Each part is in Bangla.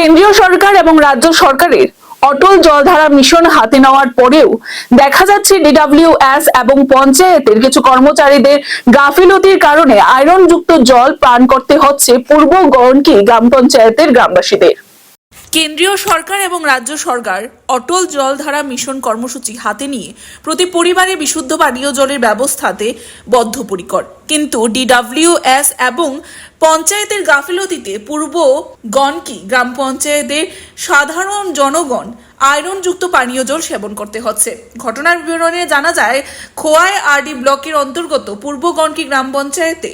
কেন্দ্রীয় সরকার এবং রাজ্য সরকারের অটল জলধারা মিশন হাতে নেওয়ার পরেও দেখা যাচ্ছে ডিডাব্লিউ এস এবং পঞ্চায়েতের কিছু কর্মচারীদের গাফিলতির কারণে আয়রনযুক্ত জল পান করতে হচ্ছে পূর্ব গরণকি গ্রাম পঞ্চায়েতের গ্রামবাসীদের। কেন্দ্রীয় সরকার এবং রাজ্য সরকার অটল জলধারা মিশন কর্মসূচি হাতে নিয়ে প্রতি পরিবারে বিশুদ্ধ পানীয় জলের ব্যবস্থাতে বদ্ধপরিকর। কিন্তু ডিডাব্লিউ এস এবং পঞ্চায়েতের গাফিলতিতে পূর্ব গণকি গ্রাম পঞ্চায়েতের সাধারণ জনগণ আয়রনযুক্ত পানীয় জল সেবন করতে হচ্ছে। ঘটনার বিবরণে জানা যায়, খোয়াই আরডি ব্লকের অন্তর্গত পূর্ব গণকি গ্রাম পঞ্চায়েতে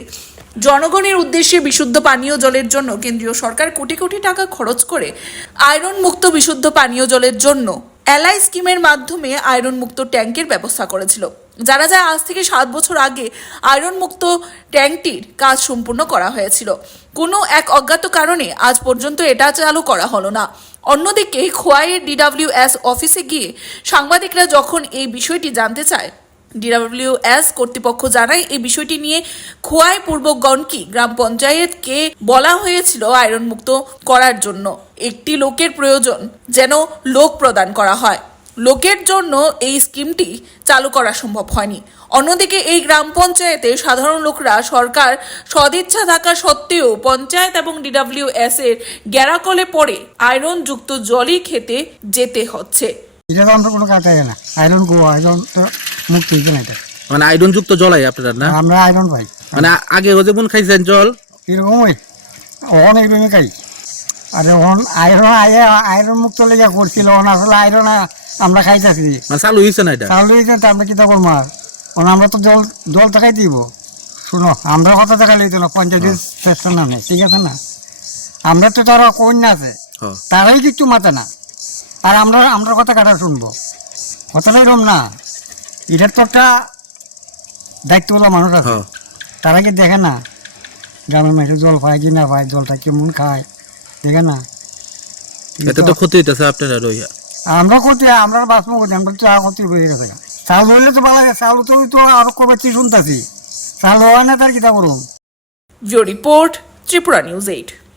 জনগণের উদ্দেশ্যে বিশুদ্ধ পানীয় জলের জন্য কেন্দ্রীয় সরকার কোটি কোটি টাকা খরচ করে আয়রন মুক্ত বিশুদ্ধ পানীয় জলের জন্য অ্যালাই স্কিমের মাধ্যমে আয়রন মুক্ত ট্যাঙ্কের ব্যবস্থা করেছিল। জানা যায় আজ থেকে সাত বছর আগে আয়রন মুক্ত ট্যাঙ্কটির কাজ সম্পূর্ণ করা হয়েছিল। কোনো এক অজ্ঞাত কারণে আজ পর্যন্ত এটা চালু করা হলো না। অন্যদিকে, খোয়াইয়ের ডিডব্লিউএস অফিসে গিয়ে সাংবাদিকরা যখন এই বিষয়টি জানতে চায় ডিডব্লিউএস কর্তৃপক্ষ জানায়, এই বিষয়টি নিয়ে খোয়াই পূর্ব গণকি গ্রাম পঞ্চায়েতকে বলা হয়েছিল আয়রন মুক্ত করার জন্য? একটি লোকের প্রয়োজন যেন লোক প্রদান করা হয়। লোকের জন্য এই স্কিমটি চালু করা সম্ভব হয়নি। অন্যদিকে এই গ্রাম পঞ্চায়েতে সাধারণ লোকরা সরকার সদিচ্ছা থাকা সত্ত্বেও পঞ্চায়েত এবং ডিডব্লিউএস এর গ্যারাকলে পড়ে আয়রন যুক্ত জলই খেতে যেতে হচ্ছে। মুক্ত হইছে না এটা মানে আয়রন যুক্ত জলাই আপনারা না? আমরা আয়রন পাই মানে আগে ও যেমন খাইছেন জল? এরকমই খাই। আর অন আয়রন আয়ে আয়রন মুক্ত লেগে করছিল অন আসলে আয়রন আমরা খাইতেছি। মানে চালু হয়েছে না এটা? এটা তো আমরা কিতা করব আর? অন আমরা তো জল জল তো খাই দিব শুনো আমরা কথা দেখা লইতো না পঞ্চায়েতের চেষ্টা না ঠিক আছে না? আমরা তো তারা কন্যা আছে হ্যাঁ। তারাই কিচ্ছু মাতে না। আর আমরা আমরা কথা কাটা শুনব। কথাটা এরকম না। এটার তো একটা দায়িত্বওয়ালা মানুষ আছে। হ্যাঁ। তারা কি দেখে না গ্রামের মাঠে জল পায় কি না পায় জলটা কেমন খায় দেখে না। এতে তো ক্ষতি হইতেছে আপনারা রইয়া আমরা করতে আমরা বাসমো করতে আমরা তো আগে করতে হয়ে গেছে চাল হইলে তো ভালো চাল তো তো আরও কবে তুই শুনতাছি। চাল হয় না তার কিতা করুন bureau report Tripura news eight